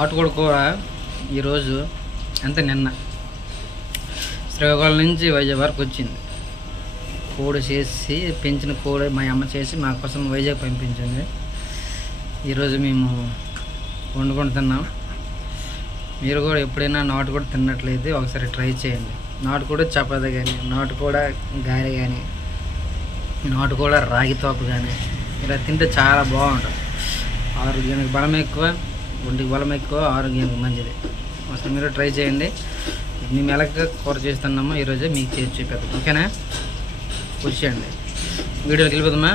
నాటుకోడి కూర ఈరోజు నిన్న శ్రీకాకుళం నుంచి వైజాగ్ వరకు వచ్చింది. కోడి చేసి పెంచిన కోడి మా అమ్మ చేసి మా కోసం వైజాగ్ పంపించింది. ఈరోజు మేము వండుకొని తిన్నాం. మీరు కూడా ఎప్పుడైనా నాటుకోడి తిన్నట్లయితే ఒకసారి ట్రై చేయండి. నాటుకోడి చపాతీ కానీ, నాటుకోడి గారె కానీ, నాటుకోడి రాగి తోపు కానీ ఇలా తింటే చాలా బాగుంటుంది. ఆరోగ్యానికి బలం ఎక్కువ, ఒంటికి బలం ఎక్కువ, ఆరోగ్యానికి మంచిది. అసలు మీరు ట్రై చేయండి. మేము ఎలాగ కూర చేస్తున్నామో ఈరోజే మీకు చేసి చూపెడతాం. ఓకేనా? వచ్చేయండి, వీడియోకి వెళ్ళిపోతామా?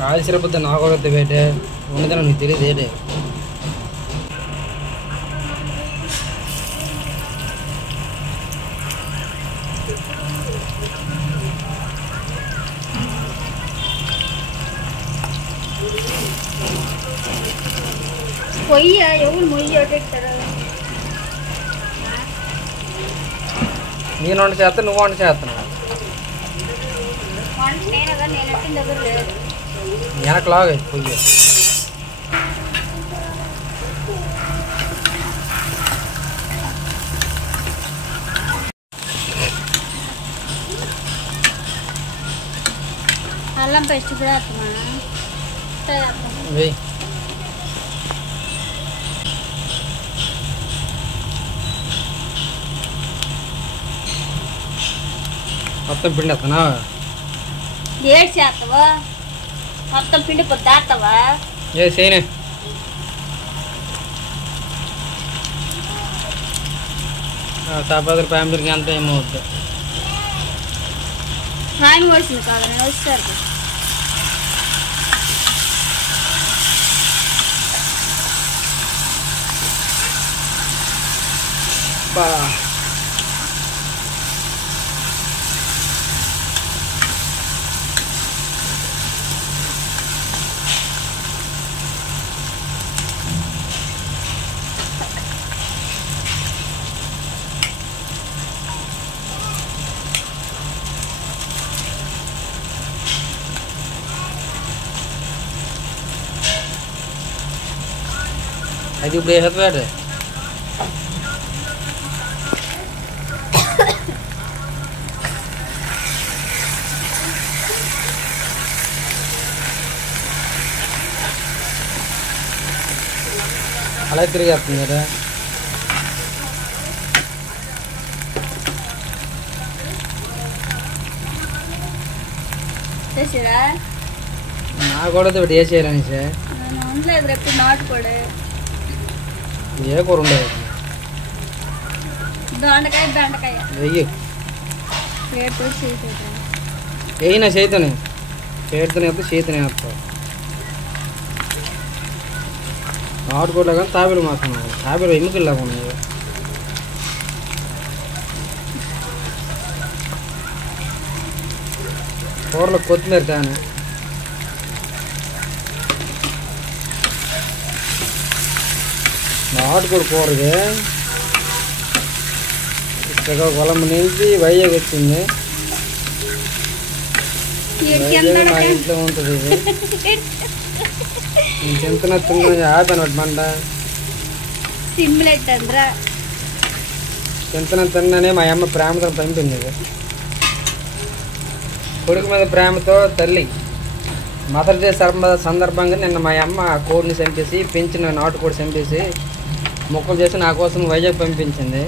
కాదు సరిపోతే నాకు ఒకటి బయటే ఉండదని నీకు తెలియదు ఏంటి? నేను వంట చేస్తా, నువ్వు వంట చేస్తున్నావు. వెనకలాగా పొయ్యి అల్లం పేస్ట్ కూడా వెయ్యి. మొత్తం పిండి వేస్తానా? ఏడు చేస్తావా? మొత్తం పిండి పొద్దాస్తావా? ఏ చేయనే చపాతీ ఫ్యామిలీకి అంత ఏమవుద్ది. టైం వచ్చింది కాదు, నేను వస్తారు. అది ఇప్పుడు వేసేది అలా తిరిగేస్తుంది కదా. నాకు కూడా ఇప్పుడు వేసేయాలని సార్ ఉండలేదు. రేపు నాటుకోడే ఏ కూర ఉండదు. దొండకాయ బెండకాయ వెయ్యి వేయి. నా చేతనే వేస్తే చేతనే వేస్తావు. నాటుకోలే కానీ తాబేలు మాత్రం తాబేలు ఎముకల్లాగా ఉన్నాయి. కూరలో కొత్తిమీర కానీ నాటుకోడి కూరగా శ్రీకాకుళం నుంచి వైజాగ్ వచ్చింది. మా ఇంట్లో ఉంటుంది. ఇది తింటున్నా ఆపాను మంట తిన్నానే మా అమ్మ ప్రేమతో పంపింది. కొడుకు మీద ప్రేమతో తల్లి మదర్ డే సందర్భంగా నిన్న మా అమ్మ కోడిని చంపేసి పెంచిన నాటుకోడి చంపేసి మొక్కలు చేసి నా కోసం వైజాగ్ పంపించింది.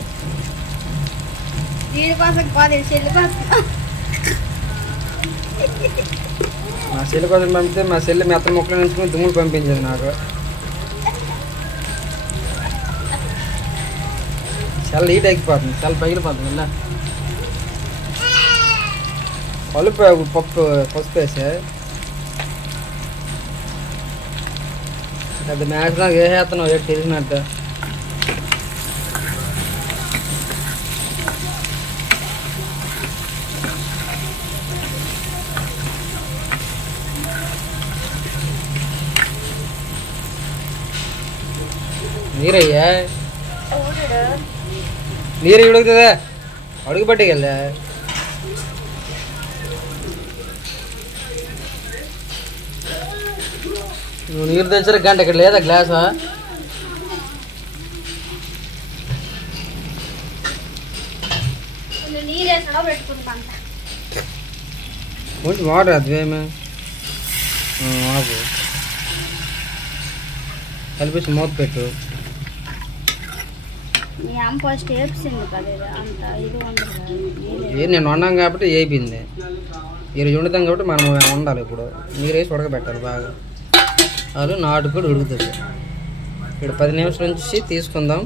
మా చెల్లి కోసం పంపితే మా చెల్లి మెత్త మొక్కలు నుంచుకుని దుమ్ములు పంపించింది నాకు. చాలా హీట్ ఎక్కిపోతుంది, చాలా పగిలిపోతుంది. ఇలా కలుపు పసుపు వేసే పెద్ద మ్యాచ్ నాకు వేసేస్తున్నావు ఏంటి తెలిసినట్టు. ನೀರಯ್ಯ ನೀರು ಹಿಡುತ್ತದೆ ಅಡುಗೆ ಬಟ್ಟೆಗೆಲ್ಲ నువ్వు నీరు తెచ్చారు గంట ఇక్కడ లేదా గ్లాసా? కొంచెం వాటర్ అదేమే ఆపు కలిపేసి మూత పెట్టు. నేను వండాం కాబట్టి వేయింది. ఈరోజు వండుతాం కాబట్టి మనం వండాలి. ఇప్పుడు నీరు వేసి ఉడకబెట్టాలి బాగా. అది నాటుకోడి ఉడుకుతుంది. ఇక్కడ 10 నిమిషాల నుంచి తీసుకుందాం.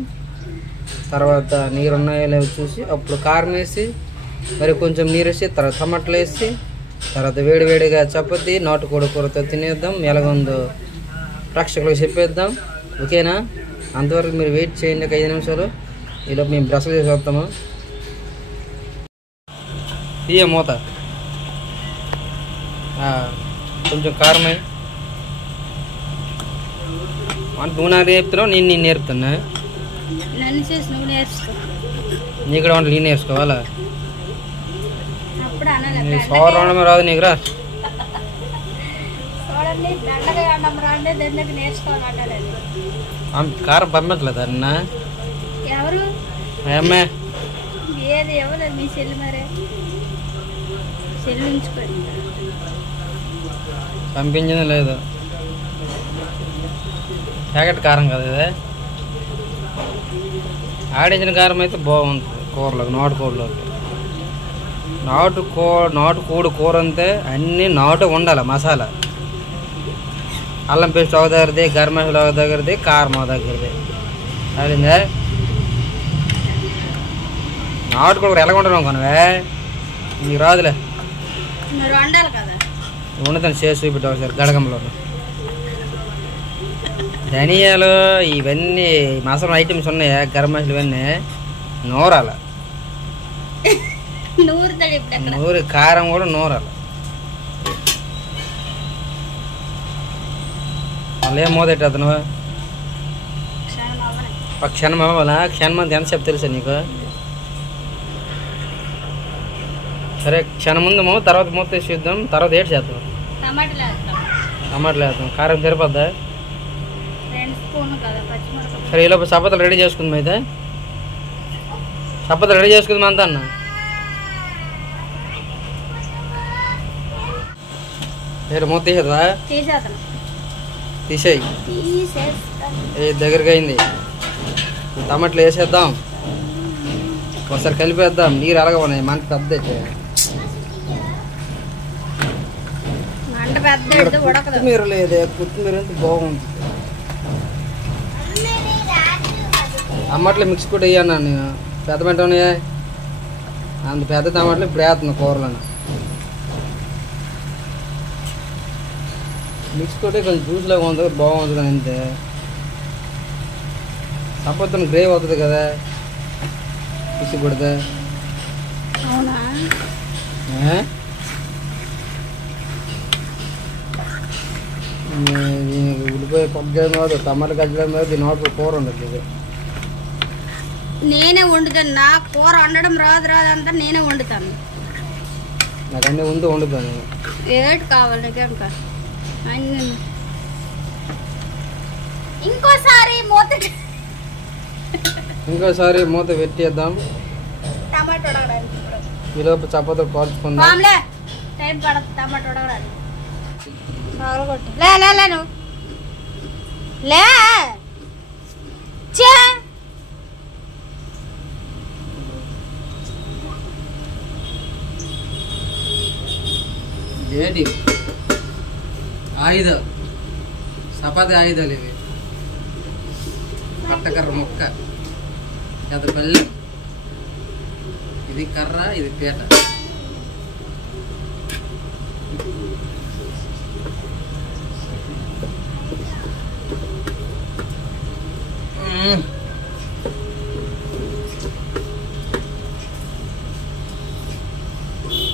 తర్వాత నీరు ఉన్నాయో లేవో చూసి అప్పుడు కారం వేసి మరి కొంచెం నీరు వేసి తర్వాత టమాటాలు వేసి తర్వాత వేడివేడిగా చపాతి నాటుకోడి కూరతో తినేద్దాం. ఎలాగుందో ప్రేక్షకులకు చెప్పేద్దాం. ఓకేనా? అంతవరకు మీరు వెయిట్ చేయండి ఒక 5 నిమిషాలు. ఈలోపు మేము బ్రష్ చేసి వస్తాము. తీయ మూత కొంచెం కారమే నువ్వు నాకు నేర్పుతున్నావు, నేను నేర్పుతున్నా. నీ కూడా వంటలు నేను నేర్చుకోవాలా? సోర్ వండమే రాదు నీకు రా. కారం పంపించలేదు అన్న అమ్మే పంపించింది లేదు. ప్యాకెట్ కారం కదా ఇది. ఆడించిన కారం అయితే బాగుంటుంది కూరలోకి, నాటుకోడిలోకి. నాటుకోడి కూర అంతే అన్నీ నాటు ఉండాలి. మసాలా అల్లం పేస్ట్ ఒక దగ్గరది, గరం మసాలా ఒక దగ్గరది, కారం ఒక దగ్గరది. అయిందే నాటుకోడి ఎలా ఉంటాను అనుకోనవే నీకు రాదులే. వండుతాను చేసి చూపెట్టు ఒకసారి గడగంలో. ధనియాలు ఇవన్నీ మసాలా ఐటమ్స్ ఉన్నాయా, గరం మసాలా ఇవన్నీ నూరాల. నూరు కారం కూడా నూరాల. మళ్ళీ ఏం మూదెట్టు అతను ఒక క్షణం అవ్వాలా? క్షణం అంత ఎంతసేపు తెలుసా నీకు? సరే క్షణం ముందు తర్వాత మూత తీసి చూద్దాం. తర్వాత ఏడు చేద్దాం. టమాటాలు వేద్దాం. కారం సరిపోద్దా? సరే ఈలోపు చపాతీలు రెడీ చేసుకుందాం. అయితే చపాతీలు రెడీ చేసుకుందాం అంతా అన్న. ఏడు మూత తీసేదా? తీసేయి. దగ్గరగా అయింది. టమాటాలు వేసేద్దాం. ఒకసారి కలిపేద్దాం. నీరు అలాగే ఉన్నాయి. మంట పెద్ద కొత్తిమీర లేదే. కొత్తిమీర ఎంత బాగుంటుంది. టమాటాలు మిక్స్ కూడా వేయన్నా నేను. పెద్ద మంట ఉన్నాయా? అంత పెద్ద టమాటాలు ఇప్పుడు వేస్తున్నా కూరలను. మిక్స్ కూడా కొంచెం జ్యూస్లాగా ఉంది, బాగుంటుంది కానీ అంతే. చపాతీ గ్రేవీ అవుతుంది కదా పిసి కొడితే. ఉల్లిపాయ పప్పు చేయడం కాదు, టమాటా కట్టడం కాదు, దీని నోట్లో కూర ఉండదు. ఇది నేనే వండుతాను. నా కూర వండడం రాదంతా నేనే వండుతాను. నాకు అన్నీ వండుతాను నేను. ఏటు కావాలి నీకేంకా? ఇంకోసారి మూత పెట్టేద్దాం. ఈలోపు చపాతీలు కాల్చుకుందాం. టైం పడదు టమాటా ఉడకడానికి. ఏంటి ఆయుధ చపాతీ ఆయుధాలు ఇవి. పట్టకర్ర ముక్క, అది బెల్లం, ఇది కర్ర, ఇది పీట.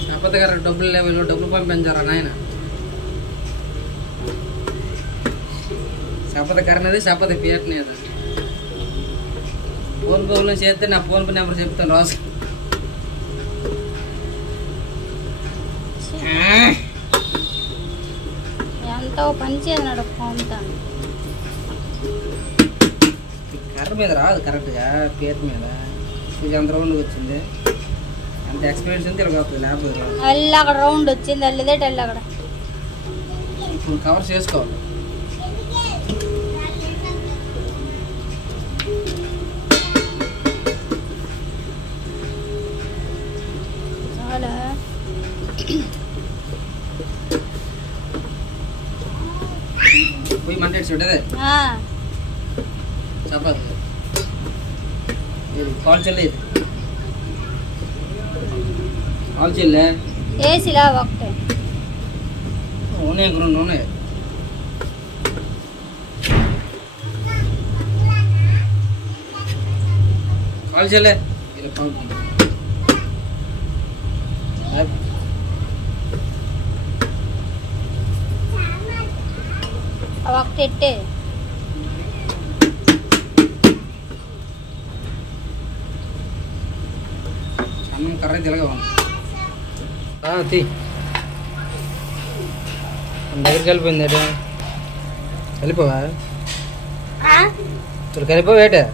చపాతీ కర్ర డబ్బులు లేవు, డబ్బులు పంపించారా నాయన? చపాతీ కర్రనేది చపాతీ పీటనేది. ఫోన్ పేలో చేస్తే నా ఫోన్ పే నెంబర్ చెప్తాను రోజు. అంతా పని చేసినాడు పోతాను. కర్ర మీద రాదు కరెక్ట్గా, పీట మీద ఇది ఎంత రౌండ్ వచ్చింది, అంత ఎక్స్పీరియన్స్ ఉంది ఇలా కాదు, లేకపోతే అల్లి అక్కడ రౌండ్ వచ్చింది, అల్లిదేటి అల్లి అక్కడ. ఇప్పుడు కవర్ చేసుకోవాలి. చాలా పోయి మంట చూడదే చపాతి కాల్ చెల్లేదు, కాల్ చెల్లే వేసిలా ఒకటే నూనె రెండు నూనె కాల్ చెల్లే ఒకటి ఎట్టే అన్నం కర్రీ తిరగా తీ దగ్గరికి వెళ్ళిపోయింది ఏట వెళ్ళిపోవా ఇక్కడ కలిపోవేటే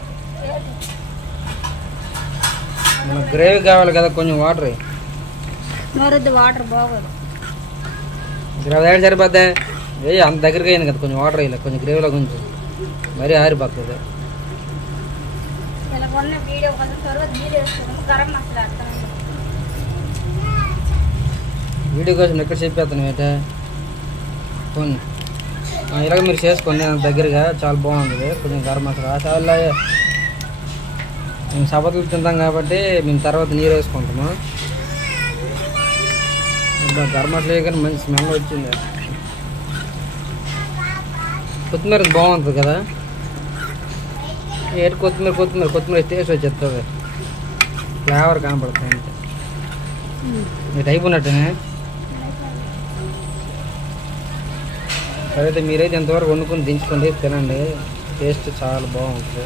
మనకు గ్రేవీ కావాలి కదా, కొంచెం వాటర్ మరొద్దు, వాటర్ బాగోదు. గ్రేవీ ఏడు సరిపోద్దా, ఏ అంత దగ్గరికి అయింది కదా, కొంచెం వాటర్ వేయలే, కొంచెం గ్రేవీలో కొంచెం మరీ ఆరిపోతుంది. వీడియో కోసం ఎక్కడ చెప్పేస్తాను ఏటా కొన్ని ఇలాగ మీరు చేసుకోండి, అంత దగ్గరగా చాలా బాగుంటుంది. కొంచెం గరం మసాలా చాలా మేము చపాతీలు తింటాం కాబట్టి మేము తర్వాత నీరు వేసుకుంటాము. గరం మసాలా కానీ మంచి స్మెల్ వచ్చింది. కొత్తిమీర బాగుంటుంది కదా, ఏటు కొత్తిమీర టేస్ట్ వచ్చేస్తుంది, ఫ్లేవర్ కనపడుతుంది. అంతే మీరు అయిపోయినట్టునే. అయితే మీరైతే ఎంతవరకు వండుకొని దించుకోండి, తినండి, టేస్ట్ చాలా బాగుంటుంది.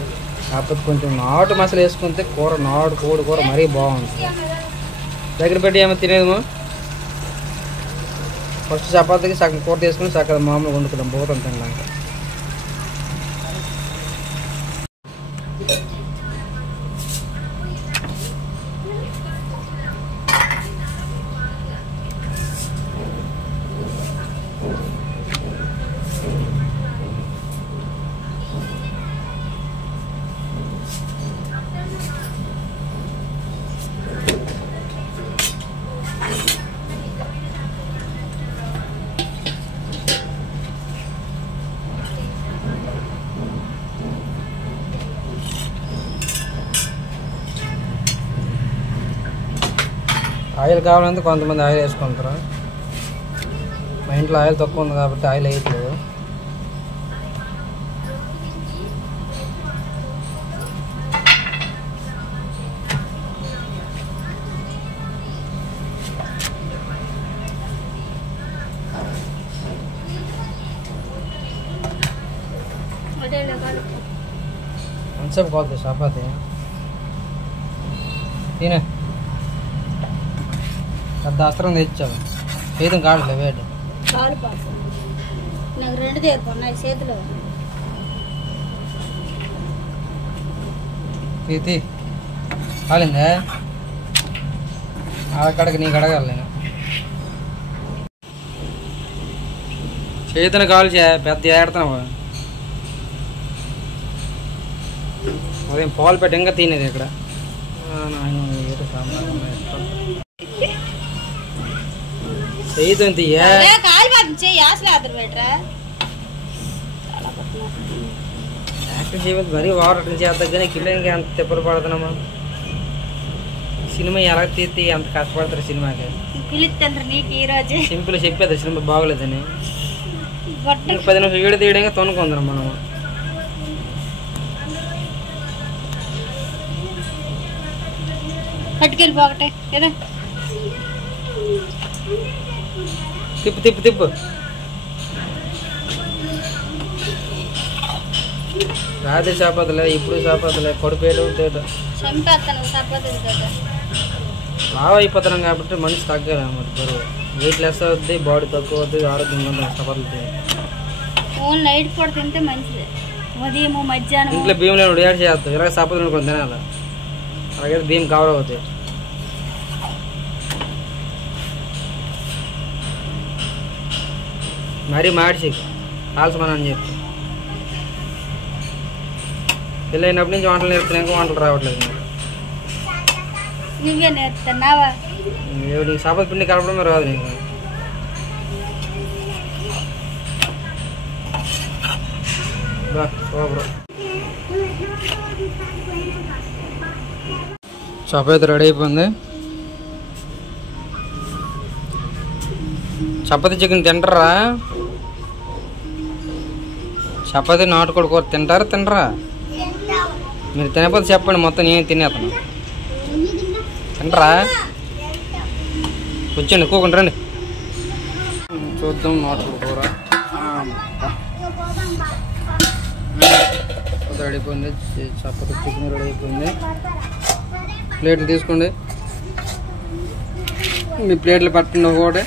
కాకపోతే కొంచెం నాటు మసాలా వేసుకుంటే కూర, నాటు కోడి కూర మరీ బాగుంటుంది. దగ్గర పెట్టి ఏమో తినేదేమో, ఫస్ట్ చపాతీకి సగం కూర తీసుకుని సగం మామూలుగా వండుకుందాం, పోతాం తిన్నాక. ఆయిల్ కావాలంటే కొంతమంది ఆయిల్ వేసుకుంటారు, మా ఇంట్లో ఆయిల్ తక్కువ ఉంది కాబట్టి ఆయిల్ వేయట్లేదు. ఎంతసేపు కావాలి చపాతీ తినే పెద్ద అస్త్రం తెచ్చావు, చేతం కాడలే వేడి నాకు రెండు తీరుకున్నాయి చేతిలో. తీ కాలిందా ఆడక్కడికి నీకు అడగాలి నేను. చేతిని కాల్చా పెద్ద ఏడుతున్నావా, ఉదయం పాలు పెట్టి ఇంకా తినేది ఇక్కడ. చేయితో మరీ వాటర్ చేద్దాం కానీ కిలోకి ఎంత తిప్పలు పడుతున్నామా. సినిమా ఎలా తీసి అంత కష్టపడతారు సినిమాకి. సింపుల్ చెప్పేది సినిమా బాగోలేదని 10 నిమిషాలు వీడియో తీయడానికి తొనుకుందరం మనం. పట్టుకెళ్ళిపోకటే కదా, తిప్పు తిప్పు తిప్పు. రాత్రి చపాతీలే, ఇప్పుడు చపాతీలే, కొడిపేటు తేటు లావు అయిపోతున్నాం కాబట్టి మనిషి తగ్గలేదు. బరువు వెయిట్ లెస్ అవుద్ది, బాడీ తక్కువ అవుతుంది, ఆరోగ్యంగా చపాతీలు ఓన్ నైట్ పూట తింటే మంచిది. ఉదయం మధ్యాహ్నం ఇంట్లో బియ్యం లేని యాడ్ చేస్తాం. ఇలాగ చపాతీలు కొన్ని తినాలి. అలాగే బియ్యం కవర్ అవుతాయి. మరీ మాడిచి కాల్చమని అని చెప్పి పెళ్ళైనప్పటి నుంచి వంటలు నేర్పుతున్నాక వంటలు రావట్లేదు. నువ్వే నేర్పుతున్నావా? నీకు చపాతీ పిండి కలపడమే రాదు నీకు. చపాతీ రెడీ అయిపోయింది. చపాతీ చికెన్ తింటారా? చపాతీ నాటుకోడి కూర తినరా? మీరు తినకపోతే చెప్పండి, మొత్తం నేను తినేస్తాను. తింటారా? కూర్చోండి, కూకుండి రండి చూద్దాం. నాటుకోడి కూర రెడీ అయిపోయింది. చపాతీ చికెన్ రెడీ అయిపోయింది. ప్లేట్లు తీసుకోండి. మీ ప్లేట్లు పట్టండి. ఒకటి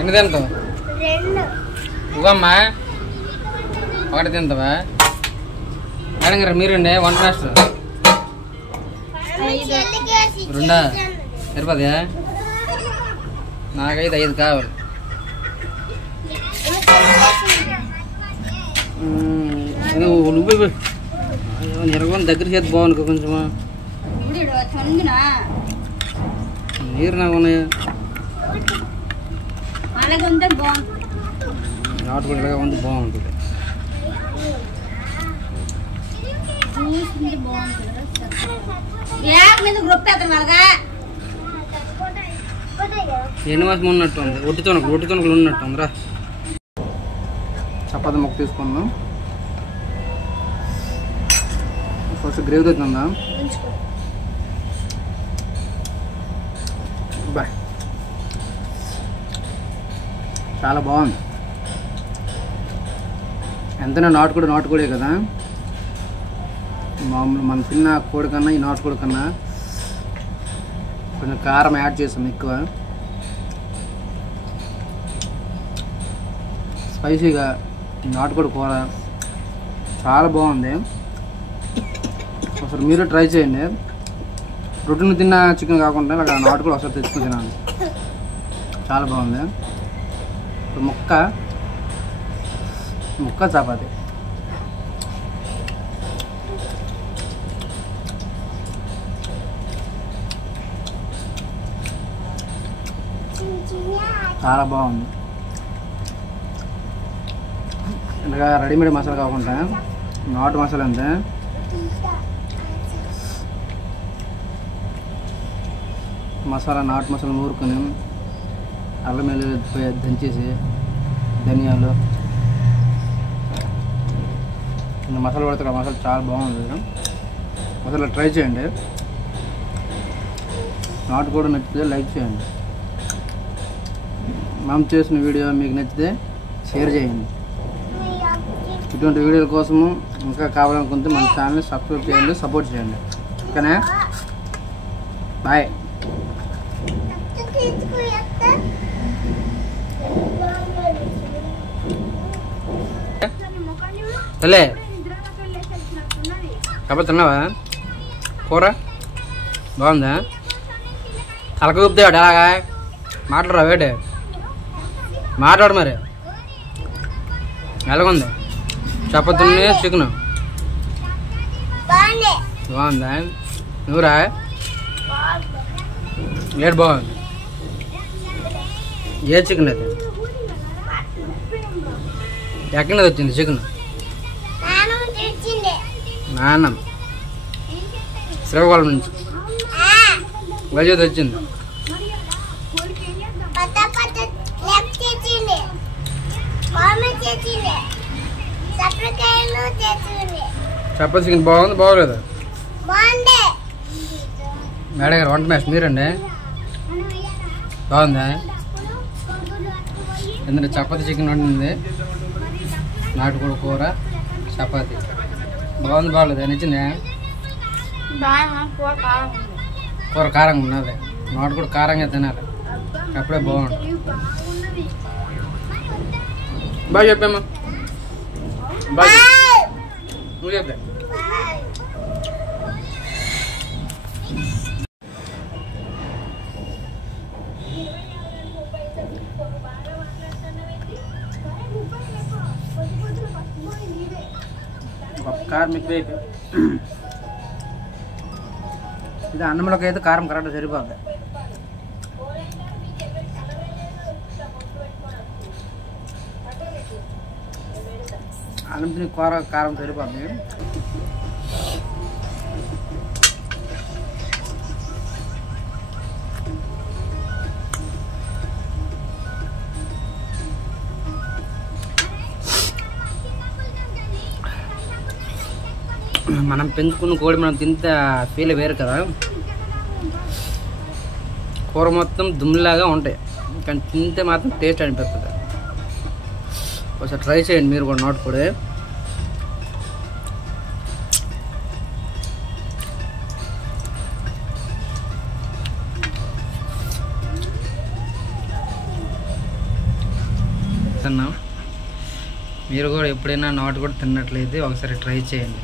ఎన్ని తింటావు? ఇవ్వమ్మా. ఒకటి తింటావా? మేడం గారు మీరండి వంట మాస్టర్. రెండా సరిపోదా? నాకైతే 5 కావాలి. నువ్వు నిరగం దగ్గర చేతి బాగుంది కొంచెమా. నీరు నాకు ఉన్నాయా? నాటుకోడి ఇలాగా ఉంది, బాగుంటుంది. ఎన్ని మాసం ఉన్నట్టు ఉంది. ఒట్టి తొనకలు ఉన్నట్టు ఉందిరా. చపాతీ ముక్క తీసుకుందాం. ఫస్ట్ గ్రేవీ తెచ్చుకుందాం. బాయ్, చాలా బాగుంది. ఎంతైనా నాటుకోడే కదా. మామూలు మనం తిన్న కోడి కన్నా ఈ నాటుకోడి కన్నా కొంచెం కారం యాడ్ చేసాం ఎక్కువ. స్పైసీగా నాటుకోడి కూర చాలా బాగుంది. ఒకసారి మీరు ట్రై చేయండి. రొట్టెను తిన్న చికెన్ కాకుండా ఇలా నాటుకోడి ఒకసారి తెచ్చుకుని తినాలి. చాలా బాగుంది. ఇప్పుడు ముక్క చపాతీ. చాలా బాగుంది. ఇంకా రెడీమేడ్ మసాలా కాకుండా నాటు మసాలా అంతే. నాటు మసాలా నూరుకొని అల్లం వెల్లుల్లి దంచేసి ధనియాలు మసాలా పడతారు. మసాలా చాలా బాగుంది. మసాలా ట్రై చేయండి. నాటుకోడి నచ్చితే లైక్ చేయండి. మనం చేసిన వీడియో మీకు నచ్చితే షేర్ చేయండి. ఇటువంటి వీడియోల కోసము ఇంకా కావాలనుకుంటే మన ఛానల్ని సబ్స్క్రైబ్ చేయండి, సపోర్ట్ చేయండి. ఓకేనా? బాయ్. తలే కాబట్టి తిన్నావా? కూర బాగుందా? తలక ఊపుతాడు అలాగా. మాట్లాడరా వేటే? మాట్లాడు మరి. ఎలాగుంది చపాతీ చికెన్? బాగుందా? నువ్వురా ఏడు బాగుంది. ఏ చికెన్ అయితే ఎక్కడ వచ్చింది చికెన్? నాన్న శ్రీకాకుళం నుంచి వైజాగ్ వచ్చింది. చపాతీ చికెన్ బాగుంది బాగోలేదు? మేడం గారు వంట మాస్టర్ మీరండి. బాగుందా? ఎందుకంటే చపాతీ చికెన్ వండింది, నాటుకోడి కూర, చపాతీ బాగుంది బాగోలేదు? నచ్చిందా? కూర కారంగా ఉన్నది. నాటుకోడి కారంగా తినాలి, అప్పుడే బాగుంటుంది. బాయ్ చెప్పమ్మా. బాయ్ నువ్వు చెప్పా. కారం ఎక్కువ అయిపోయి ఇది అన్నంలోకి అయితే కారం కరెక్ట్గా సరిపోద్ది. అన్నం తిని కారం సరిపోద్ది. మనం పెంచుకున్న కోడి మనం తింటే ఫీల్ వేరు కదా. కూర మొత్తం దుమ్ములాగా ఉంటాయి, కానీ తింటే మాత్రం టేస్ట్ అనిపిస్తుంది. ఒకసారి ట్రై చేయండి మీరు కూడా నాటుకోడి. మీరు కూడా ఎప్పుడైనా నాటుకోడి తిన్నట్లయితే ఒకసారి ట్రై చేయండి.